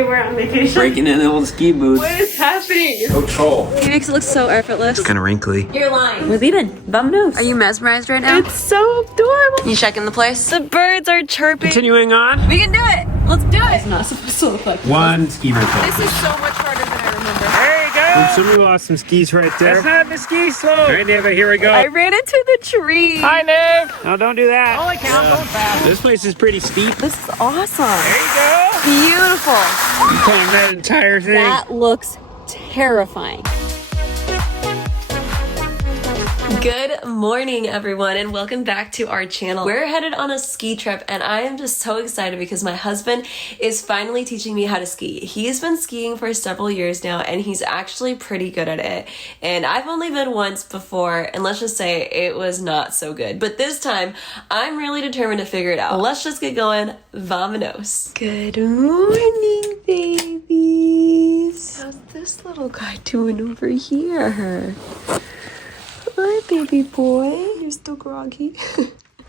We're on vacation. Breaking in the old ski boots. What is happening? So cold. He makes it look so effortless. It's kind of wrinkly. You're lying. We're leaving. Vamonos. Are you mesmerized right now? It's so adorable. You checking the place? The birds are chirping. Continuing on. We can do it. Let's do it. It's not supposed to look like One ski rental. This is so much harder than I remember. There you go. Oops, somebody lost some skis right there. That's not the ski slope. All right, Nave, here we go. I ran into the tree. Hi, Nave. No, don't do that. Holy cow, going fast. This place is pretty steep. This is awesome. There you go. Beautiful. You calling that entire thing? That looks terrifying. Good morning, everyone, and welcome back to our channel. We're headed on a ski trip, and I am just so excited because my husband is finally teaching me how to ski. He's been skiing for several years now, and he's actually pretty good at it. And I've only been once before, and let's just say it was not so good. But this time, I'm really determined to figure it out. Let's just get going. Vamonos. Good morning, babies. How's this little guy doing over here? Hi, baby boy. You're still groggy.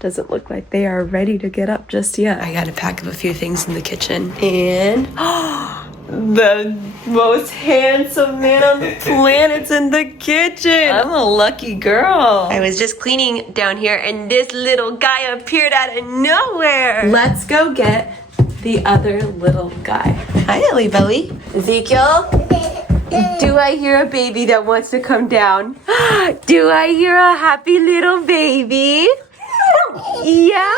Doesn't look like they are ready to get up just yet. I gotta pack up a few things in the kitchen. And the most handsome man on the planet's in the kitchen. I'm a lucky girl. I was just cleaning down here and this little guy appeared out of nowhere. Let's go get the other little guy. Hi, Ellie Belly. Ezekiel? Do I hear a baby that wants to come down? Do I hear a happy little baby? Yeah?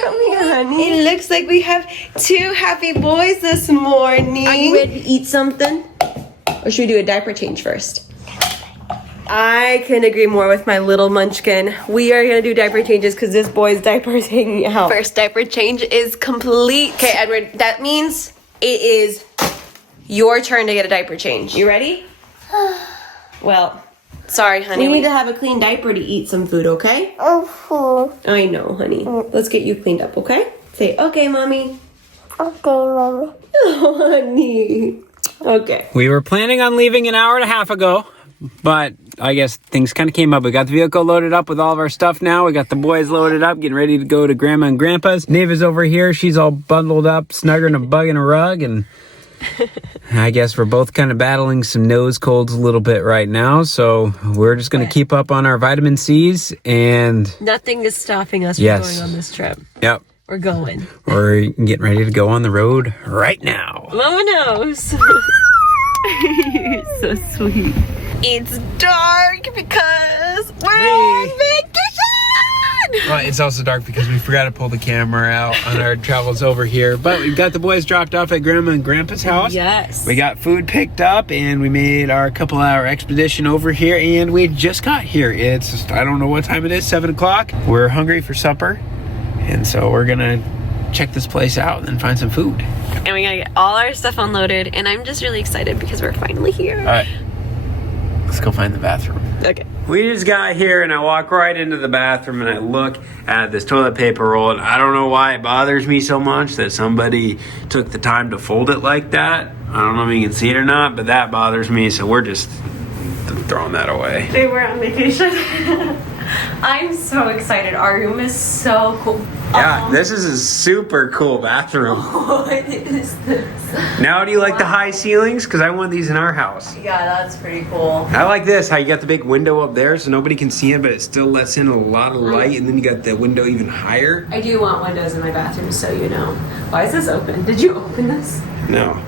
Come here, honey. It looks like we have two happy boys this morning. Are you ready to eat something? Or should we do a diaper change first? I couldn't agree more with my little munchkin. We are gonna do diaper changes because this boy's diaper is hanging out. First diaper change is complete. Okay, Edward, that means it is your turn to get a diaper change. You ready? Well, sorry, honey. We need to have a clean diaper to eat some food, okay? I know, honey. Let's get you cleaned up, okay? Say, okay, mommy. Okay, Mommy. Oh, honey. Okay. We were planning on leaving an hour and a half ago, but I guess things kind of came up. We got the vehicle loaded up with all of our stuff now. We got the boys loaded up, getting ready to go to Grandma and Grandpa's. Neva's over here. She's all bundled up, snugger than a bug in a rug, and I guess we're both kind of battling some nose colds a little bit right now, so we're just going to keep up on our vitamin C's and... Nothing is stopping us from going on this trip. Yep. We're going. We're getting ready to go on the road right now. Vamonos. You're so sweet. It's dark because we're on vacation. Well, it's also dark because we forgot to pull the camera out on our travels over here. But we've got the boys dropped off at Grandma and Grandpa's house. Yes. We got food picked up, and we made our couple-hour expedition over here, and we just got here. It's just, I don't know what time it is, 7 o'clock. We're hungry for supper, and so we're going to check this place out and then find some food. And we gotta get all our stuff unloaded, and I'm just really excited because we're finally here. All right. Let's go find the bathroom. Okay. We just got here and I walk right into the bathroom and I look at this toilet paper roll and I don't know why it bothers me so much that somebody took the time to fold it like that. I don't know if you can see it or not, but that bothers me, so we're just throwing that away. They were on vacation. I'm so excited. Our room is so cool. Yeah, this is a super cool bathroom. What is this? Now do you like the high ceilings? Because I want these in our house. Yeah, that's pretty cool. I like this, how you got the big window up there so nobody can see it, but it still lets in a lot of light, and then you got the window even higher. I do want windows in my bathroom, so you know. Why is this open? Did you open this? No.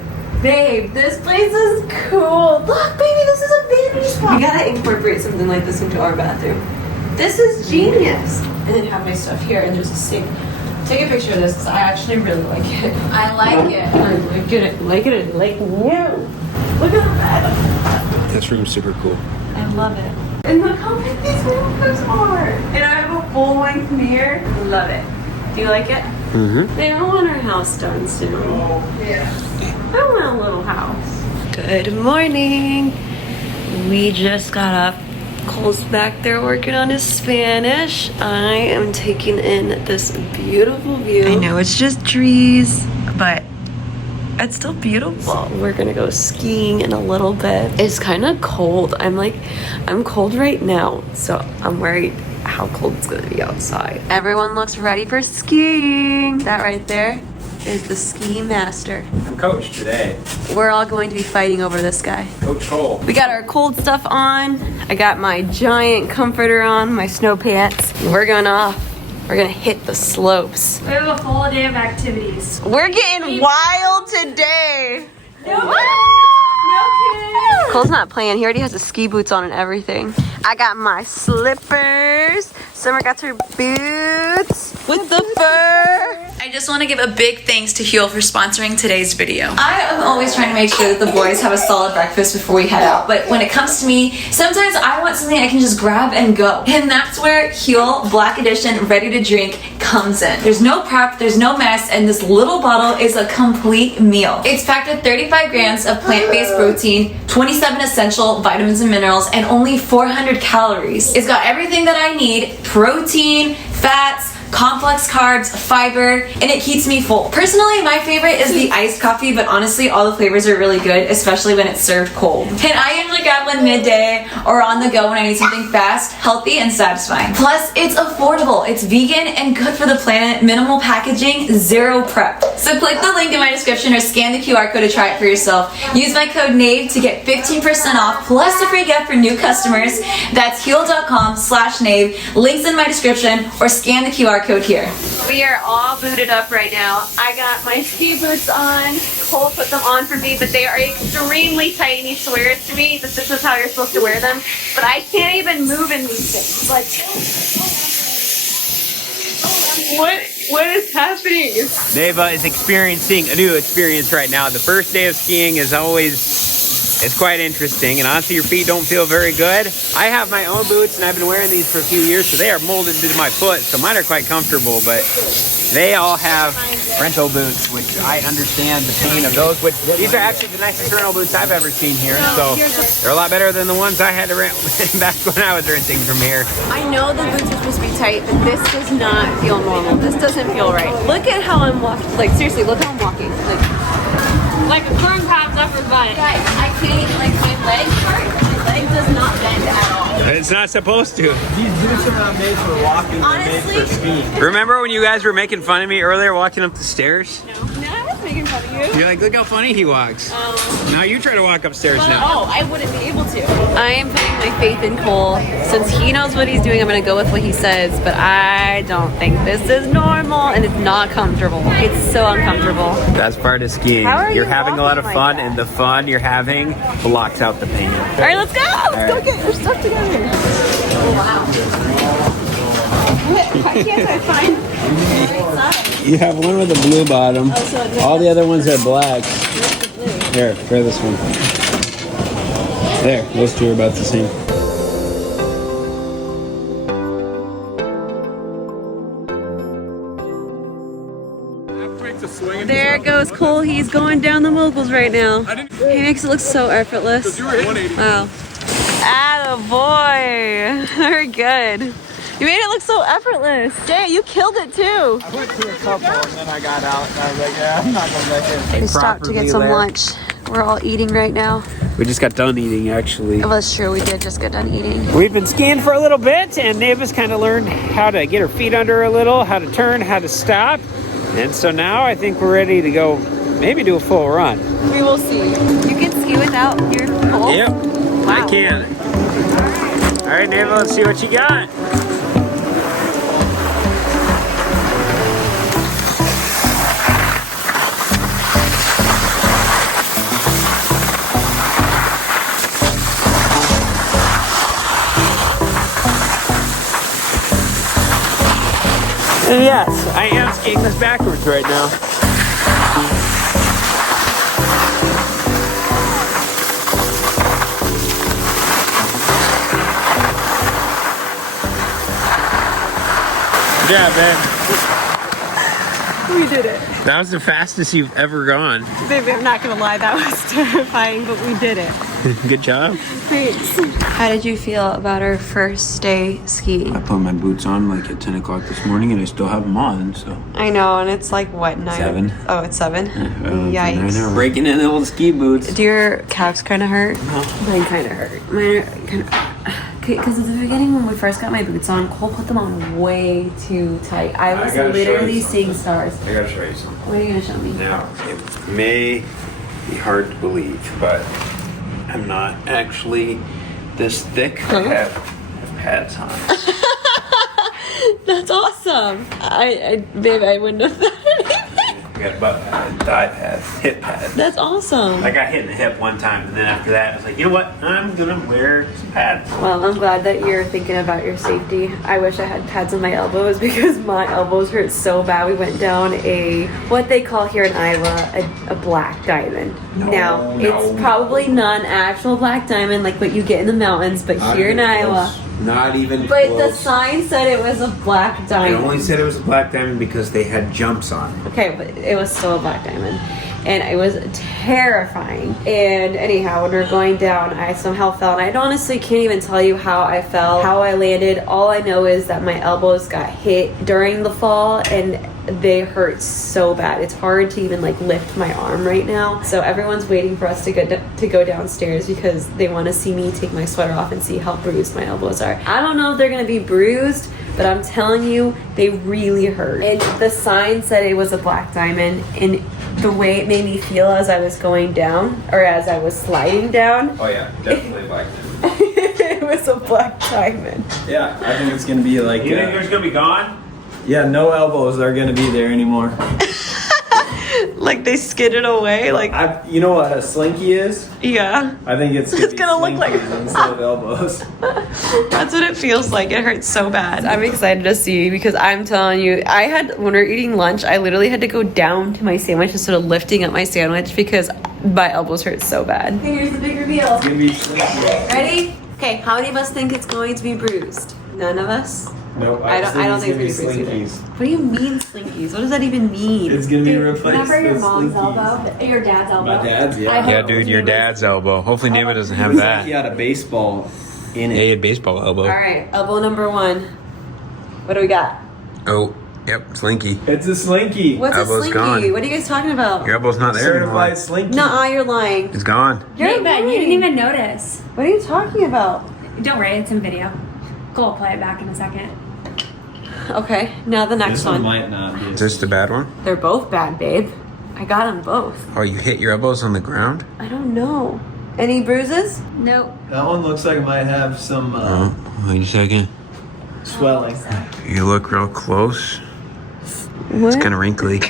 Babe, this place is cool. Look, baby, this is a baby spot. We gotta incorporate something like this into our bathroom. This is genius. And then have my stuff here, and there's a sink. Take a picture of this, because I actually really like it. I like it. I like it. Like it. Like you. Look at that. This room's super cool. I love it. And look how big these windows are. And I have a full-length mirror. Love it. Do you like it? Mm-hmm. Babe, I want our house done soon. Yeah. I want a little house. Good morning. We just got up. Cole's back there working on his Spanish. I am taking in this beautiful view. I know it's just trees, but it's still beautiful. We're gonna go skiing in a little bit. It's kind of cold. I'm cold right now, so I'm worried how cold it's gonna be outside. Everyone looks ready for skiing. That right there is the ski master. I'm coach today. We're all going to be fighting over this guy. Coach Cole. We got our cold stuff on. I got my giant comforter on, my snow pants. We're going off. We're gonna hit the slopes. We have a full day of activities. We're getting wild today. No Cole's not playing. He already has his ski boots on and everything. I got my slippers. Summer got her boots with the fur. I just want to give a big thanks to Huel for sponsoring today's video. I am always trying to make sure that the boys have a solid breakfast before we head out, but when it comes to me, sometimes I want something I can just grab and go. And that's where Huel Black Edition Ready to Drink comes in. There's no prep, there's no mess, and this little bottle is a complete meal. It's packed with 35 grams of plant-based protein, 27 essential vitamins and minerals, and only 400 calories. It's got everything that I need: protein, fats, complex carbs, fiber, and it keeps me full. Personally, my favorite is the iced coffee, but honestly, all the flavors are really good, especially when it's served cold. And I usually grab one midday or on the go when I need something fast, healthy, and satisfying. Plus, it's affordable, it's vegan, and good for the planet, minimal packaging, zero prep. So click the link in my description or scan the QR code to try it for yourself. Use my code NAVE to get 15% off, plus a free gift for new customers. That's Huel.com/NAVE. Links in my description, or scan the QR code here. We are all booted up right now. I got my ski boots on. Cole put them on for me, but they are extremely tight, and he swears to me that this is how you're supposed to wear them. But I can't even move in these things. Like, what is happening? Neva is experiencing a new experience right now. The first day of skiing is always, it's quite interesting, and honestly your feet don't feel very good. I have my own boots and I've been wearing these for a few years, so they are molded into my foot, so mine are quite comfortable, but they all have rental boots, which I understand the pain of those, which these are actually the nicest rental boots I've ever seen here, so they're a lot better than the ones I had to rent back when I was renting from here. I know the boots are supposed to be tight, but this does not feel normal. This doesn't feel right. Look at how I'm walking. Like, seriously, look how I'm walking. Like a corn cob's upper butt. Guys, I can't, like, my leg hurt. My leg does not bend at all. It's not supposed to. These boots are not made for walking, they're made for skiing. Remember when you guys were making fun of me earlier walking up the stairs? No, I was making fun of you. You're like, look how funny he walks. Now you try to walk upstairs now. Oh, I wouldn't be able to. I am putting my faith in Cole. Since he knows what he's doing, I'm going to go with what he says, but I don't think this is normal, and it's not comfortable. It's so uncomfortable. That's part of skiing. How are You're you having a lot of walking fun, like that? and the fun you're having blocks out the pain. All right, let's go. Let's go get your stuff together. Oh, wow. Why can't I find the right side? You have one with a blue bottom. so All the other ones are black. Here, try this one. There, those two are about the same. There goes Cole. He's going down the moguls right now. He makes it look so effortless. Wow. Attaboy. Very good. You made it look so effortless. Jay, you killed it too. I went to a couple and then I got out and I was like, yeah, I'm not going back in. We stopped to get some lunch. We're all eating right now. We just got done eating, actually. Well, that's true. We did just get done eating. We've been skiing for a little bit, and Neva's kind of learned how to get her feet under her a little, how to turn, how to stop. And so now I think we're ready to go, maybe do a full run. We will see. You can ski without your pole? Yep, Wow. I can. All right, Neva, let's see what you got. And yes, I am skiing this backwards right now. Yeah, man. We did it. That was the fastest you've ever gone. Baby, I'm not gonna lie, that was terrifying, but we did it. Good job. Thanks. How did you feel about our first day skiing? I put my boots on like at 10 o'clock this morning and I still have them on, so. I know, and it's like what, 9? 7. Oh, it's 7? Yikes. Breaking in the old ski boots. Do your calves kind of hurt? No. Mine kind of hurt. Mine kind Because at the beginning when we first got my boots on, Cole put them on way too tight. I was literally seeing stars. I gotta show you something. What are you gonna show me? Now, it may be hard to believe, but I'm not actually this thick. I have pads on. That's awesome. Babe, I wouldn't have thought anything. I got a butt pad, thigh pad, hip pad. That's awesome. I got hit in the hip one time, and then after that, I was like, you know what? I'm gonna wear some pads. Well, I'm glad that you're thinking about your safety. I wish I had pads on my elbows because my elbows hurt so bad. We went down what they call here in Iowa, a black diamond. It's probably not an actual black diamond like what you get in the mountains, but here in Iowa. Not even But close. the sign said it was a black They diamond. only said it was a black diamond because they had jumps on it. Okay, but it was still a black diamond. And it was terrifying. And anyhow, when we were going down, I somehow fell. And I honestly can't even tell you how I fell, how I landed. All I know is that my elbows got hit during the fall and they hurt so bad. It's hard to even like lift my arm right now. So everyone's waiting for us to go downstairs because they want to see me take my sweater off and see how bruised my elbows are. I don't know if they're going to be bruised, but I'm telling you, they really hurt. And the sign said it was a black diamond, and the way it made me feel as I was going down, or as I was sliding down, Oh yeah, definitely black diamond. it was a black diamond. Yeah, I think it's gonna be like. You think yours gonna be gone? Yeah, no elbows are gonna be there anymore. Like they skidded away, like You know what a slinky is? yeah. I think it's gonna look like slinkies instead of elbows. That's what it feels like. It hurts so bad. I'm excited to see because I'm telling you, when we were eating lunch, I literally had to go down to my sandwich instead of lifting up my sandwich because my elbows hurt so bad. Okay, here's the big reveal. It's gonna be slinky. Ready? Okay, how many of us think it's going to be bruised? None of us? Nope, I don't think it's gonna be bruised either. What do you mean slinkies? What does that even mean? It's gonna be replaced Remember your with mom's slinkies. elbow? Your dad's elbow? My dad's, yeah. I hope Yeah, dude, your dad's elbow. Hopefully Nava doesn't have He that. had a baseball in Yeah, it. he had baseball elbow. All right, elbow number 1. What do we got? Oh, yep, slinky. It's a slinky. What's Elbow's a slinky? gone. What are you guys talking about? Your elbow's not there Certified anymore. slinky. Nuh-uh, you're lying. It's gone. You're Bet you didn't lying. even notice. What are you talking about? Don't worry, it's in video. Go play it back in a second. Okay, now the next This one one. might not be. Is this the bad one? They're both bad, babe. I got them both. Oh, you hit your elbows on the ground? I don't know. Any bruises? Nope. That one looks like it might have some Wait a second. swelling. You look real close. What? It's kind of wrinkly.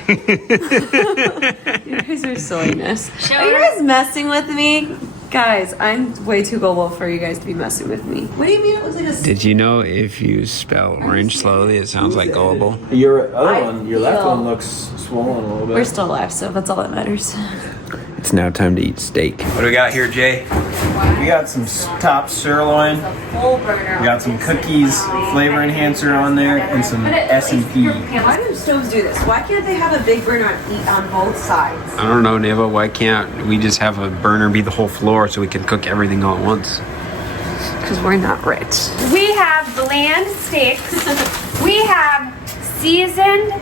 You guys are silliness. Show Are you her. guys messing with me? Guys, I'm way too gullible for you guys to be messing with me. What do you mean it looks like a... Did you know if you spell orange slowly, it sounds like gullible? Your other I one, your left feel- one looks swollen a little bit. We're still alive, so that's all that matters. It's now time to eat steak. What do we got here, Jay? We got some top sirloin. Full burner. We got some cookies, flavor enhancer on there, and some S&P. Why do stoves do this? Why can't they have a big burner on both sides? I don't know, Neva. Why can't we just have a burner be the whole floor so we can cook everything all at once? Because we're not rich. We have bland steaks. We have seasoned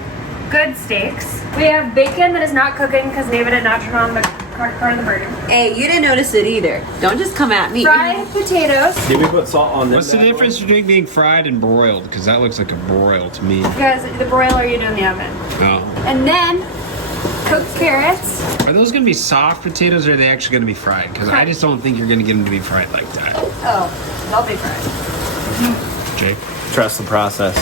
good steaks. We have bacon that is not cooking because Nava did not turn on the correct part of the burner. Hey, you didn't notice it either. Don't just come at me. Fried potatoes. Did we put salt on this? What's the difference between being fried and broiled? Because that looks like a broil to me. Because the broiler you do in the oven. Oh. And then cooked carrots. Are those going to be soft potatoes or are they actually going to be fried? Because I just don't think you're going to get them to be fried like that. Oh, they'll be fried. Jay? Trust the process.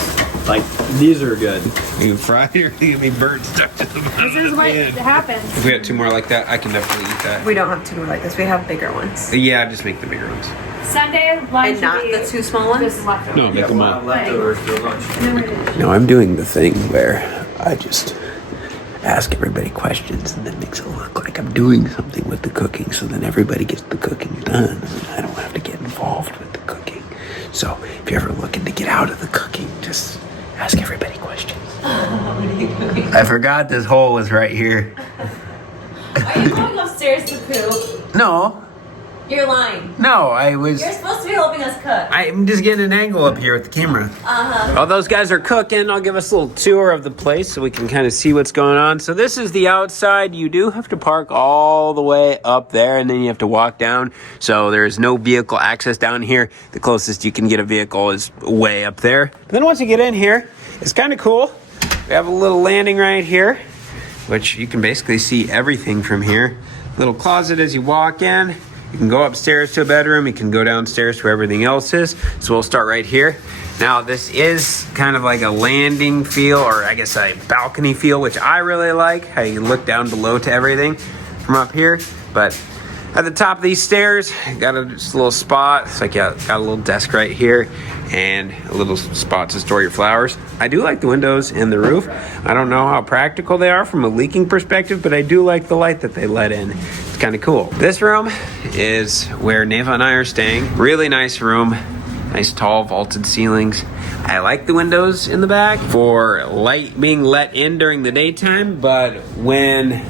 Like, these are good. You fry or you going to be burnt stuck to the bottom This is of what the pan? happens. If we got 2 more like that, I can definitely eat that. We don't have two more like this. We have bigger ones. Yeah, just make the bigger ones. Sunday lunch And not will be the 2 small ones? just leftovers. No, make them all. Leftovers for lunch. No, I'm doing the thing where I just ask everybody questions and then makes it look like I'm doing something with the cooking, so then everybody gets the cooking done and I don't have to get involved with the cooking. So if you're ever looking to get out of the cooking, just ask everybody questions. I forgot this hole was right here. Are you going upstairs to poop? No, You're lying. No, I was. You're supposed to be helping us cook. I'm just getting an angle up here with the camera. While those guys are cooking, I'll give us a little tour of the place so we can kind of see what's going on. So this is the outside. You do have to park all the way up there, and then you have to walk down. So there's no vehicle access down here. The closest you can get a vehicle is way up there. But then once you get in here, it's kind of cool. We have a little landing right here, which you can basically see everything from here. Little closet as you walk in. You can go upstairs to a bedroom. You can go downstairs to where everything else is. So we'll start right here. Now this is kind of like a landing feel, or I guess a balcony feel, which I really like. How you look down below to everything from up here. But at the top of these stairs, got just a little spot. It's like got a little desk right here and a little spot to store your flowers. I do like the windows and the roof. I don't know how practical they are from a leaking perspective, but I do like the light that they let in. It's kind of cool. This room is where Nave and I are staying. Really nice room. Nice tall vaulted ceilings. I like the windows in the back for light being let in during the daytime, but when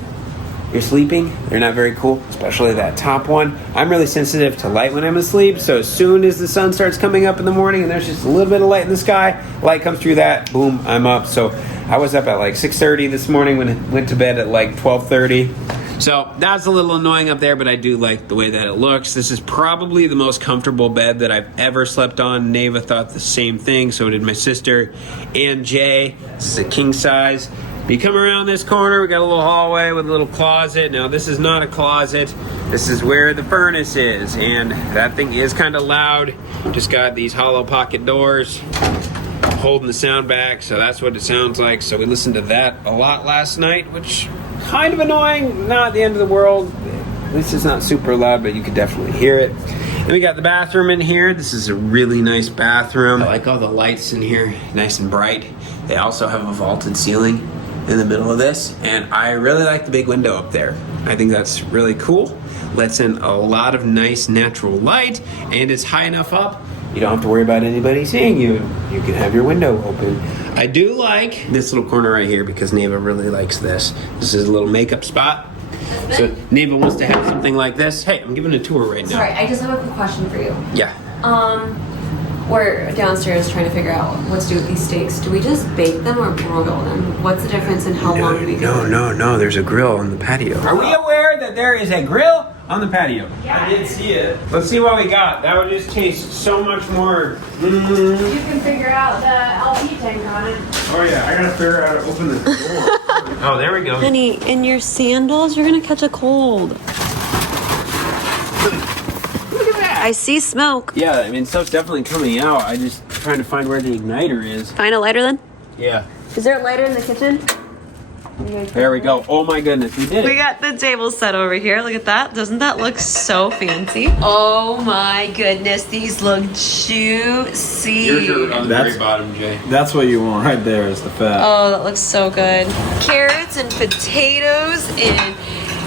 you're sleeping, they're not very cool, especially that top one. I'm really sensitive to light when I'm asleep, so as soon as the sun starts coming up in the morning and there's just a little bit of light in the sky, light comes through that, boom, I'm up. So I was up at like 6:30 this morning when I went to bed at like 12:30. So that's a little annoying up there, but I do like the way that it looks. This is probably the most comfortable bed that I've ever slept on. Neva thought the same thing, so did my sister and Jay. This is a king size. You come around this corner, we got a little hallway with a little closet. Now this is not a closet. This is where the furnace is, and that thing is kind of loud. Just got these hollow pocket doors holding the sound back, so that's what it sounds like. So we listened to that a lot last night, which kind of annoying, not the end of the world. At least it's not super loud, but you could definitely hear it. Then we got the bathroom in here. This is a really nice bathroom. I like all the lights in here, nice and bright. They also have a vaulted ceiling in the middle of this, and I really like the big window up there. I think that's really cool. Lets in a lot of nice natural light, and it's high enough up you don't have to worry about anybody seeing you. You can have your window open. I do like this little corner right here because Neva really likes this. This is a little makeup spot. So Neva wants to have something like this. Hey, I'm giving a tour right now. Sorry, I just have a quick question for you. Yeah. We're downstairs trying to figure out what to do with these steaks. Do we just bake them or broil them? What's the difference in how long do we go? No. There's a grill on the patio. Are we aware that there is a grill on the patio? Yeah. I didn't see it. Let's see what we got. That would just taste so much more. You can figure out the LP tank on it. Oh yeah, I gotta figure out how to open the door. Oh, there we go. Honey, in your sandals, you're gonna catch a cold. I see smoke. Yeah, I mean, stuff's definitely coming out. I just trying to find where the igniter is. Find a lighter then? Yeah. Is there a lighter in the kitchen? There we go. Oh my goodness, we did We it. got the table set over here. Look at that. Doesn't that look so fancy? Oh my goodness, these look juicy. Yours are on the very bottom, Jay. That's what you want right there is the fat. Oh, that looks so good. Carrots and potatoes and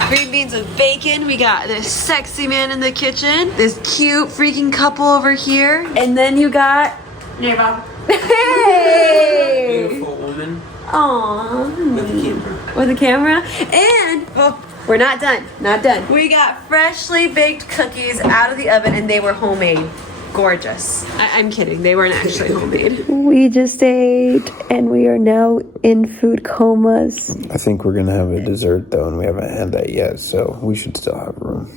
green beans with bacon. We got this sexy man in the kitchen. This cute freaking couple over here. And then you got Neva. Hey! Beautiful woman Aww. with the camera. With a camera. And we're not done. Not done. We got freshly baked cookies out of the oven and they were homemade. Gorgeous. I'm kidding. They weren't actually homemade. We just ate and we are now in food comas. I think we're gonna have a dessert though, and we haven't had that yet, so we should still have room.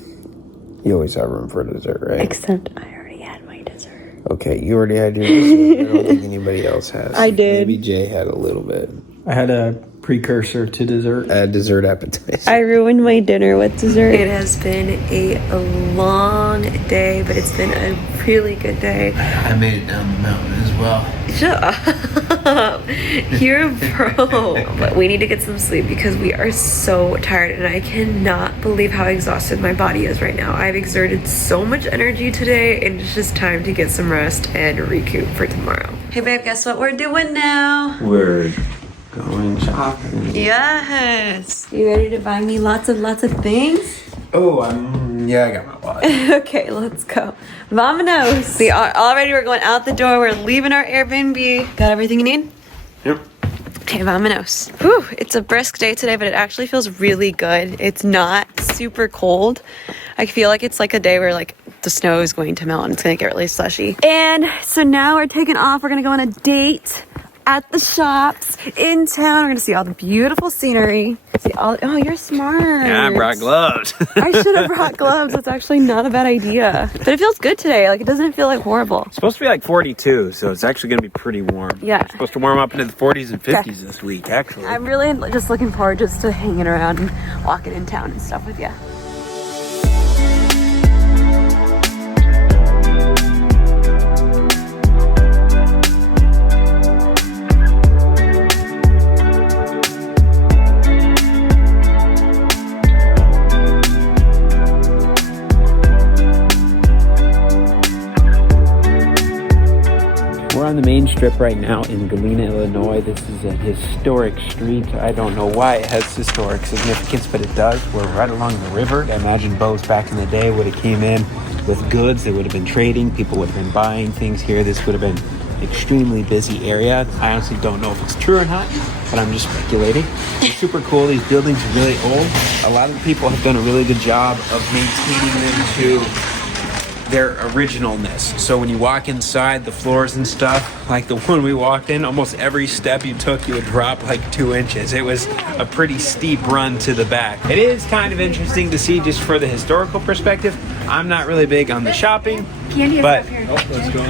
You always have room for dessert, right? Except I already had my dessert. Okay, you already had your dessert. I don't think anybody else has. I did. Maybe Jay had a little bit. I had a precursor to dessert. A dessert appetizer. I ruined my dinner with dessert. It has been a long day, but it's been a really good day. I made it down the mountain as well. Shut up. You're a pro. But we need to get some sleep because we are so tired and I cannot believe how exhausted my body is right now. I've exerted so much energy today and it's just time to get some rest and recoup for tomorrow. Hey babe, guess what we're doing now? We're going shopping. Yes. You ready to buy me lots of things? Oh, yeah, I got my watch. Okay, let's go. Vamonos. We're going out the door. We're leaving our Airbnb. Got everything you need? Yep. Okay, vámonos. Whew, it's a brisk day today, but it actually feels really good. It's not super cold. I feel like it's like a day where like the snow is going to melt and it's going to get really slushy. And so now we're taking off. We're going to go on a date at the shops in town. We're going to see all the beautiful scenery. See all, oh, you're smart. Yeah, I brought gloves. I should have brought gloves. That's actually not a bad idea. But it feels good today. Like, it doesn't feel like horrible. It's supposed to be like 42, so it's actually going to be pretty warm. Yeah. It's supposed to warm up into the 40s and 50s this week, actually. I'm really just looking forward just to hanging around and walking in town and stuff with you. We're on the main strip right now in Galena, Illinois. This is a historic street. I don't know why it has historic significance, but it does. We're right along the river. I imagine boats back in the day would have came in with goods. They would have been trading. People would have been buying things here. This would have been an extremely busy area. I honestly don't know if it's true or not, but I'm just speculating. It's super cool. These buildings are really old. A lot of the people have done a really good job of maintaining them to their originalness. So when you walk inside, the floors and stuff, like the one we walked in, almost every step you took, you would drop like 2 inches. It was a pretty steep run to the back. It is kind of interesting to see just for the historical perspective. I'm not really big on the shopping, but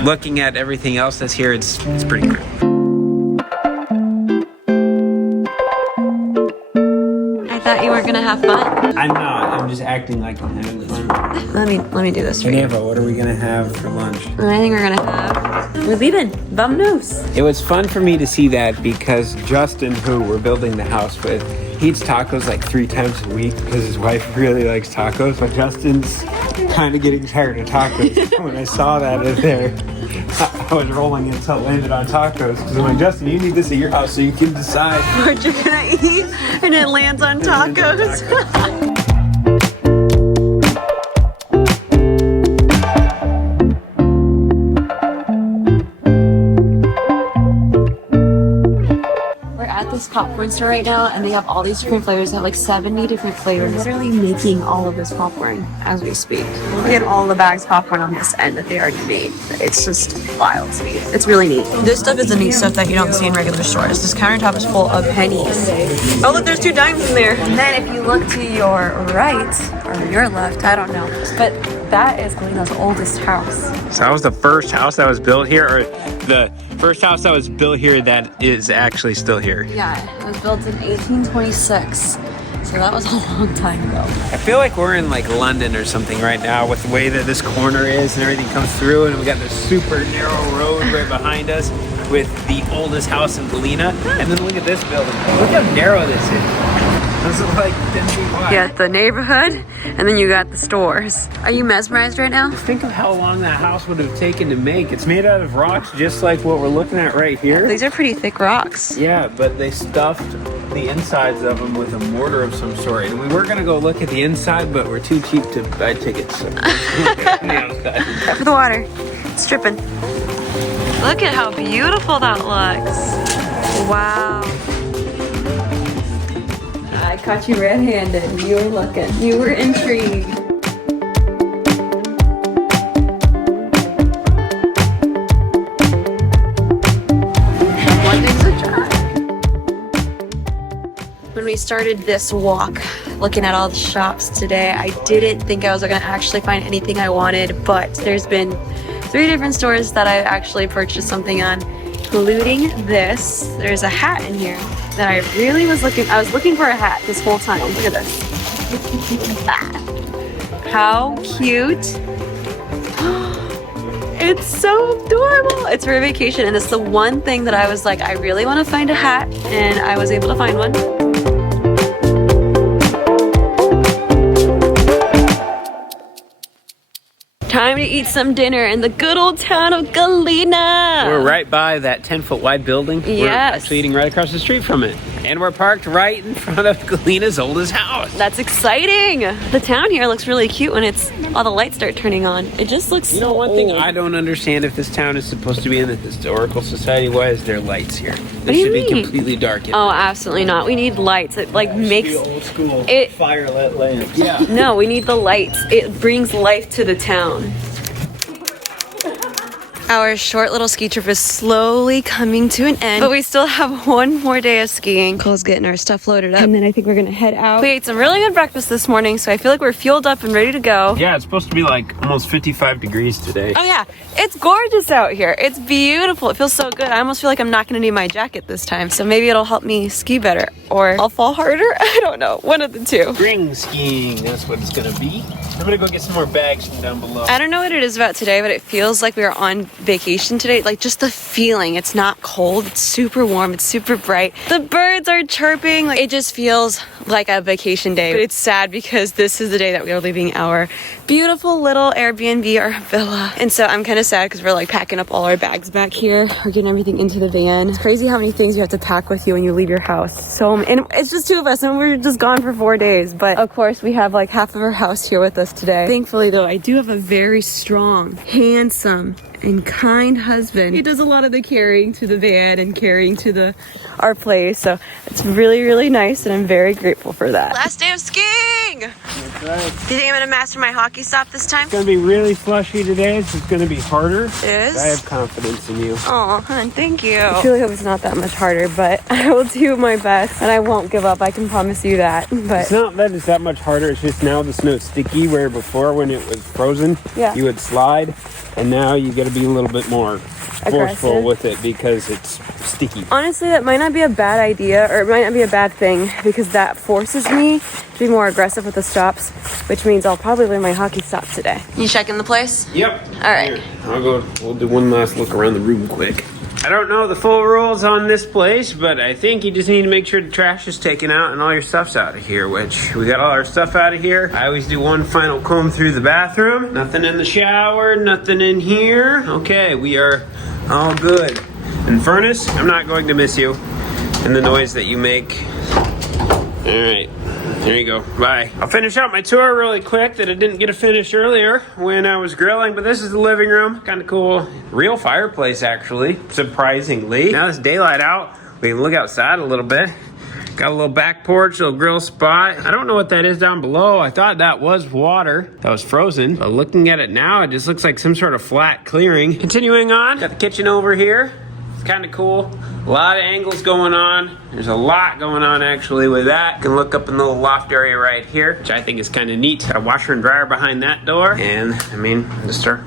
looking at everything else that's here, it's pretty great. I thought you weren't gonna have fun. I'm not. I'm just acting like I'm having fun. Let me do this for you. Nava, what are we gonna have for lunch? I think we're gonna have. We're leaving. Vámonos. It was fun for me to see that because Justin, who we're building the house with, he eats tacos like 3 times a week because his wife really likes tacos. But Justin's kind of getting tired of tacos. When I saw that in there, I was rolling until it landed on tacos. Because I'm like, Justin, you need this at your house so you can decide What you're gonna eat, and it lands on tacos. Popcorn store right now, and they have all these different flavors. They have like 70 different flavors. They're literally making all of this popcorn as we speak. We had all the bags of popcorn on this end that they already made. It's just wild to me. It's really neat. This stuff is the neat stuff that you don't see in regular stores. This countertop is full of pennies. Oh look, there's 2 dimes in there. And then if you look to your right or your left, I don't know, but that is Galena's oldest house. So that was the first house that was built here, or the first house that was built here that is actually still here. Yeah, it was built in 1826. So that was a long time ago. I feel like we're in like London or something right now with the way that this corner is and everything comes through, and we got this super narrow road right behind us with the oldest house in Galena. And then look at this building. Look how narrow this is. This is like 10 feet wide. You got the neighborhood, and then you got the stores. Are you mesmerized right now? Think of how long that house would have taken to make. It's made out of rocks just like what we're looking at right here. These are pretty thick rocks. Yeah, but they stuffed the insides of them with a mortar of some sort. And we were going to go look at the inside, but we're too cheap to buy tickets. So Try for the water. It's dripping. Look at how beautiful that looks. Wow. I caught you red-handed. You were looking. You were intrigued. One thing's a try. When we started this walk, looking at all the shops today, I didn't think I was gonna actually find anything I wanted, but there's been 3 different stores that I actually purchased something on, including this. There's a hat in here that I really was looking. I was looking for a hat this whole time. Look at this. How cute. It's so adorable. It's for a vacation, and it's the one thing that I was like, I really want to find a hat, and I was able to find one. Time to eat some dinner in the good old town of Galena. We're right by that 10-foot wide building. Yes. We're actually eating right across the street from it. And we're parked right in front of Galena's oldest house. That's exciting. The town here looks really cute when all the lights start turning on. It just looks You know, one thing I don't understand, if this town is supposed to be in the historical society, why is there lights here? This should be completely dark. Oh, absolutely not. We need lights. It like makes old school it fire-lit lamps. Yeah. No, we need the lights. It brings life to the town. Our short little ski trip is slowly coming to an end, but we still have one more day of skiing. Cole's getting our stuff loaded up, and then I think we're gonna head out. We ate some really good breakfast this morning, so I feel like we're fueled up and ready to go. Yeah, it's supposed to be like almost 55 degrees today. Oh yeah, it's gorgeous out here. It's beautiful. It feels so good. I almost feel like I'm not gonna need my jacket this time, so maybe it'll help me ski better, or I'll fall harder. I don't know, one of the two. Spring skiing, that's what it's gonna be. I'm gonna go get some more bags from down below. I don't know what it is about today, but it feels like we are on vacation today. Like just the feeling. It's not cold. It's super warm. It's super bright. The birds are chirping. Like it just feels like a vacation day. But it's sad because this is the day that we are leaving our beautiful little Airbnb, our villa. And so I'm kind of sad because we're like packing up all our bags back here. We're getting everything into the van. It's crazy how many things you have to pack with you when you leave your house. And it's just two of us and we're just gone for 4 days. But of course we have like half of our house here with us today. Thankfully though, I do have a very strong, handsome, and kind husband. He does a lot of the carrying to the van and carrying to our place. So it's really, really nice and I'm very grateful for that. Last day of skiing! That's right. Do you think I'm gonna master my hockey stop this time? It's gonna be really slushy today, so it's gonna be harder. It is? I have confidence in you. Oh, hon, thank you. I really hope it's not that much harder, but I will do my best and I won't give up. I can promise you that. But It's not that it's that much harder, it's just now the snow's sticky, where before when it was frozen, Yeah. you would slide, and now you gotta be a little bit more forceful Aggressive. with it because it's sticky. honestly, that might not be a bad idea, or it might not be a bad thing, because that forces me to be more aggressive with the stops, which means I'll probably learn my hockey stop today. You checking the place? Yep. All right. Here, we'll do one last look around the room quick. I don't know the full rules on this place, but I think you just need to make sure the trash is taken out and all your stuff's out of here, which we got all our stuff out of here. I always do one final comb through the bathroom. Nothing in the shower, nothing in here. Okay, we are all good. And furnace, I'm not going to miss you and the noise that you make. All right. There you go. Bye. I'll finish out my tour really quick that I didn't get to finish earlier when I was grilling, but this is the living room. Kind of cool. Real fireplace, actually, surprisingly. Now it's daylight out. We can look outside a little bit. Got a little back porch, little grill spot. I don't know what that is down below. I thought that was water that was frozen, but looking at it now, it just looks like some sort of flat clearing. Continuing on, got the kitchen over here. It's kind of cool. A lot of angles going on. There's a lot going on actually with that. You can look up in the little loft area right here, which I think is kind of neat. Got a washer and dryer behind that door. And I mean, just our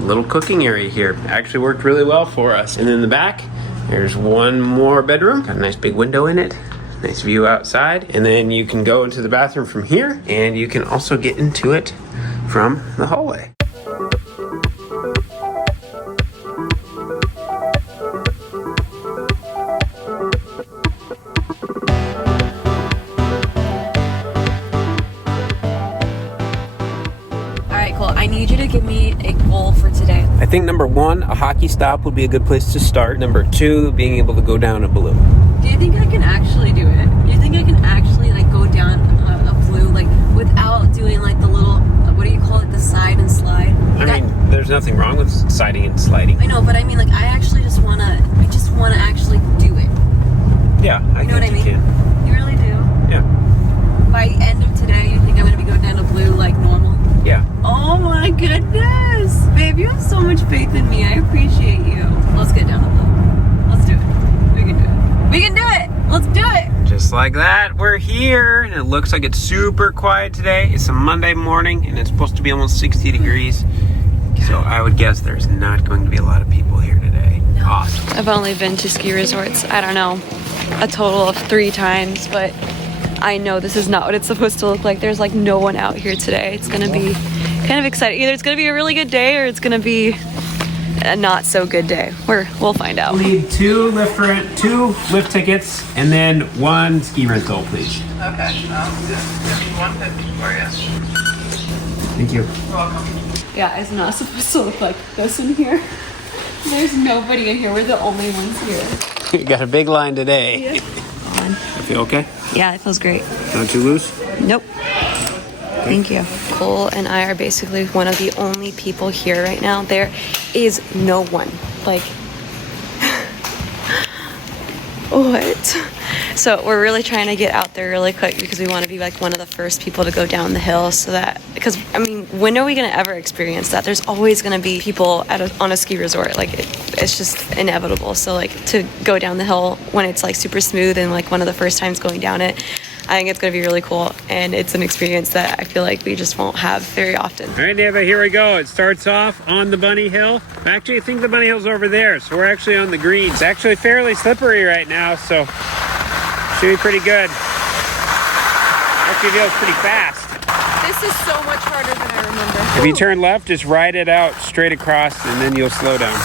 little cooking area here. Actually worked really well for us. And in the back, there's one more bedroom. Got a nice big window in it. Nice view outside. And then you can go into the bathroom from here, and you can also get into it from the hallway. I need you to give me a goal for today. I think number one, a hockey stop would be a good place to start. Number two, being able to go down a blue. Do you think I can actually do it? Do you think I can actually like go down a blue like without doing like the little, what do you call it, the side and slide? I mean, there's nothing wrong with siding and sliding. I know, but I mean like I just wanna actually do it. Yeah, I You know what I think mean? you can. You really do? Yeah. By end of today, you think I'm gonna be going down to blue like normal? Yeah. Oh my goodness! Babe, you have so much faith in me. I appreciate you. Let's get down to blue. Let's do it. We can do it. We can do it! Let's do it! Just like that, we're here, and it looks like it's super quiet today. It's a Monday morning, and it's supposed to be almost 60 degrees. So I would guess there's not going to be a lot of people here today. No. Awesome. I've only been to ski resorts, I don't know, a total of 3 times, but I know this is not what it's supposed to look like. There's like no one out here today. It's gonna be kind of exciting. Either it's gonna be a really good day or it's gonna be a not so good day. We'll find out. We need 2 lift tickets and then 1 ski rental, please. Okay, $150 for you. Thank you. You're welcome. Yeah, it's not supposed to look like this in here. There's nobody in here. We're the only ones here. We got a big line today. Oh, fun. I feel okay? Yeah, it feels great. Not too loose? Nope. Thank you. Cole and I are basically one of the only people here right now. There is no one. Like, what? So we're really trying to get out there really quick because we want to be like one of the first people to go down the hill so that, because I mean, when are we going to ever experience that? There's always going to be people on a ski resort. Like it's just inevitable. So like to go down the hill when it's like super smooth and like one of the first times going down it, I think it's going to be really cool, and it's an experience that I feel like we just won't have very often. All right, Nave, here we go. It starts off on the bunny hill. Actually, I think the bunny hill's over there, so we're actually on the green. It's actually fairly slippery right now, so should be pretty good. Actually feels pretty fast. This is so much harder than I remember. If you turn left, just ride it out straight across, and then you'll slow down.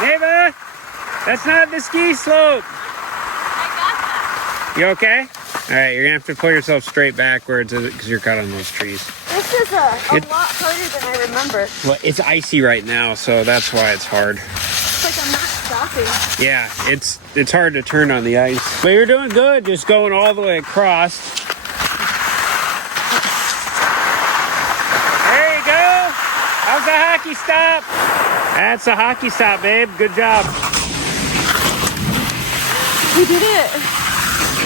Neva, that's not the ski slope. I got that. You okay? All right, you're gonna have to pull yourself straight backwards because you're caught on those trees. This is a lot harder than I remember. Well, it's icy right now, so that's why it's hard. It's like I'm not stopping. Yeah, it's hard to turn on the ice. But you're doing good, just going all the way across. There you go. How's the hockey stop? That's a hockey stop, babe. Good job. We did it.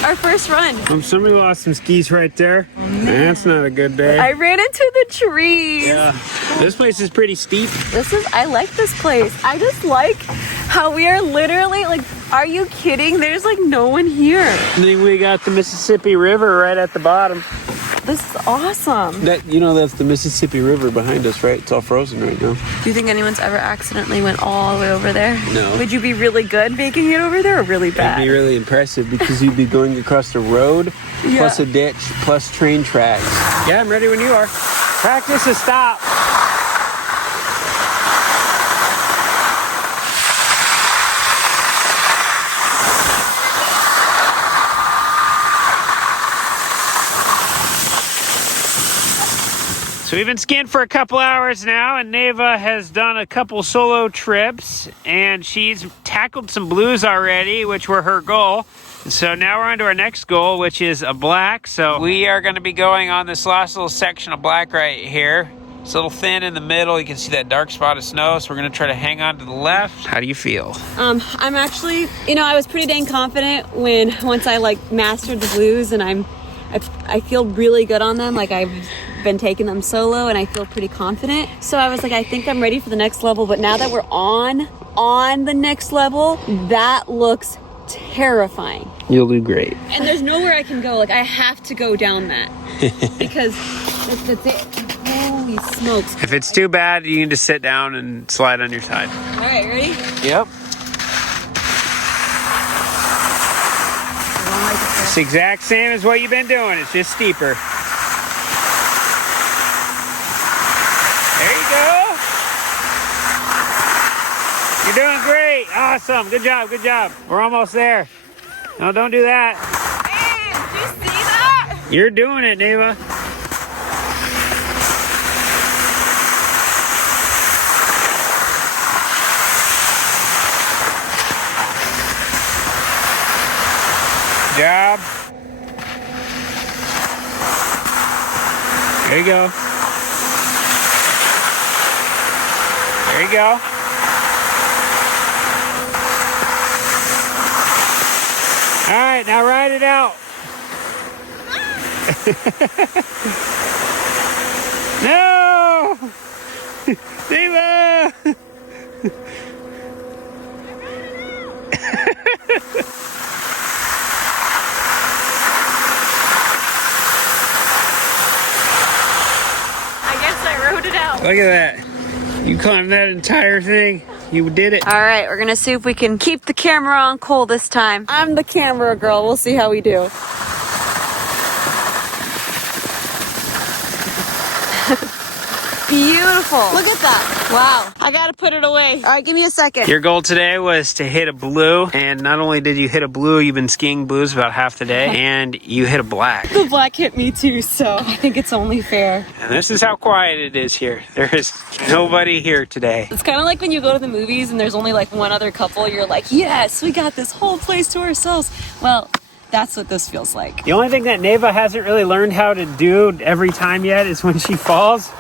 Our first run. Somebody lost some skis right there. That's not a good day. I ran into the trees. Yeah, this place is pretty steep. I like this place. I just like how we are literally like, are you kidding? There's like no one here. And then we got the Mississippi River right at the bottom. This is awesome. That's the Mississippi River behind us, right? It's all frozen right now. Do you think anyone's ever accidentally went all the way over there? No. Would you be really good making it over there or really bad? It'd be really impressive because you'd be going across the road, plus a ditch, plus train tracks. Yeah, I'm ready when you are. Practice a stop. So we've been skiing for a couple hours now, and Neva has done a couple solo trips, and she's tackled some blues already, which were her goal. So now we're on to our next goal, which is a black. So we are going to be going on this last little section of black right here. It's a little thin in the middle. You can see that dark spot of snow, so we're going to try to hang on to the left. How do you feel? I'm actually, I was pretty dang confident once I like mastered the blues, and I feel really good on them. Like I've been taking them solo and I feel pretty confident. So I was like, I think I'm ready for the next level. But now that we're on the next level, that looks terrifying. You'll do great. And there's nowhere I can go. Like I have to go down that because that's it. Holy smokes. If it's too bad, you can just sit down and slide on your side. All right, ready? Yep. It's the exact same as what you've been doing. It's just steeper. There you go. You're doing great. Awesome. Good job. Good job. We're almost there. No, don't do that. Hey, did you see that? You're doing it, Neva. Good job. There you go. There you go. All right, now ride it out. No! Neva! Look at that. You climbed that entire thing. You did it. All right, we're gonna see if we can keep the camera on Cole this time. I'm the camera girl. We'll see how we do. beautiful. Look at that. Wow. I gotta put it away. All right, give me a second. Your goal today was to hit a blue, and not only did you hit a blue, you've been skiing blues about half the day, and you hit a black. The black hit me too, so I think it's only fair. And this is how quiet it is here. There is nobody here today. It's kind of like when you go to the movies and there's only like one other couple, you're like, yes, we got this whole place to ourselves. Well, that's what this feels like. The only thing that Neva hasn't really learned how to do every time yet is when she falls.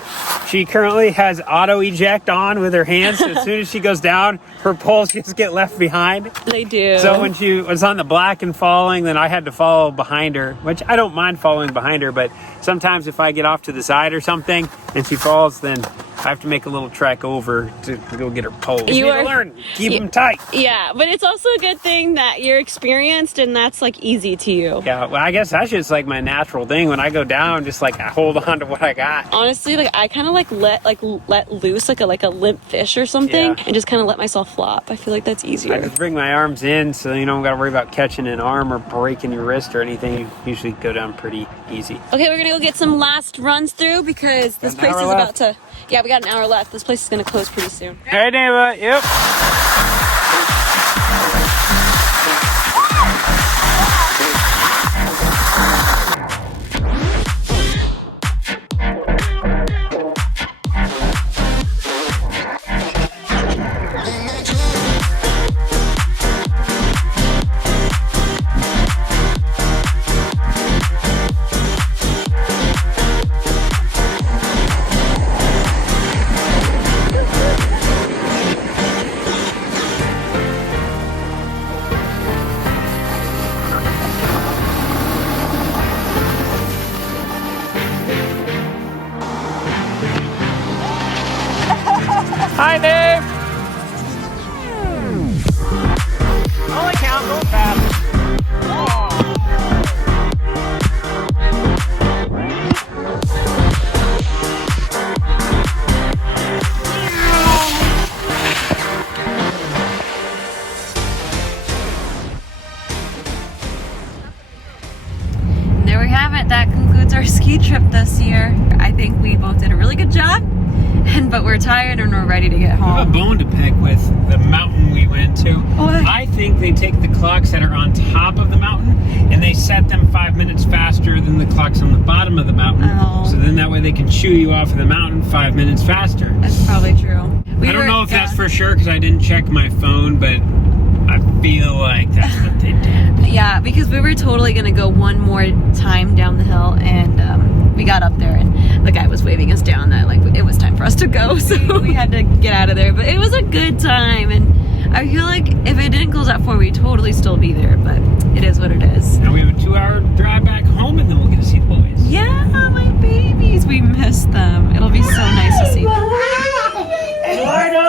She currently has auto eject on with her hands. So as soon as she goes down, her poles just get left behind. They do. So when she was on the black and falling, then I had to follow behind her, which I don't mind following behind her, but sometimes if I get off to the side or something and she falls, then I have to make a little trek over to go get her poles. You need to learn. Keep them tight. Yeah, but it's also a good thing that you're experienced and that's like easy to you. Yeah, well, I guess that's just like my natural thing. When I go down, just like I hold on to what I got. Honestly, like I kind of like let loose like a limp fish or something, and just kind of let myself flop. I feel like that's easier. I just bring my arms in, so you don't got to worry about catching an arm or breaking your wrist or anything. You usually go down pretty easy. Okay, we're gonna go get some last runs through because this place is about to. Yeah, we got an hour left. This place is gonna close pretty soon. Hey, Neva. Yep. Hi, Nave. Holy cow, go fast. There we have it. That concludes our ski trip this year. I think we both did a really good job, but we're tired and we're ready to get home. I have a bone to pick with the mountain we went to. What? I think they take the clocks that are on top of the mountain and they set them 5 minutes faster than the clocks on the bottom of the mountain. Oh. So then that way they can shoo you off of the mountain 5 minutes faster. That's probably true. I don't know if that's for sure because I didn't check my phone, but I feel like that's what they did. Yeah, because we were totally gonna go one more time down the hill, and we got up there, and the guy was waving us down that like it was time for us to go, so we had to get out of there. But it was a good time, and I feel like if it didn't close at 4, we'd totally still be there. But it is what it is. And we have a 2-hour drive back home, and then we'll get to see the boys. Yeah, my babies, we miss them. It'll be so nice to see them. Eduardo!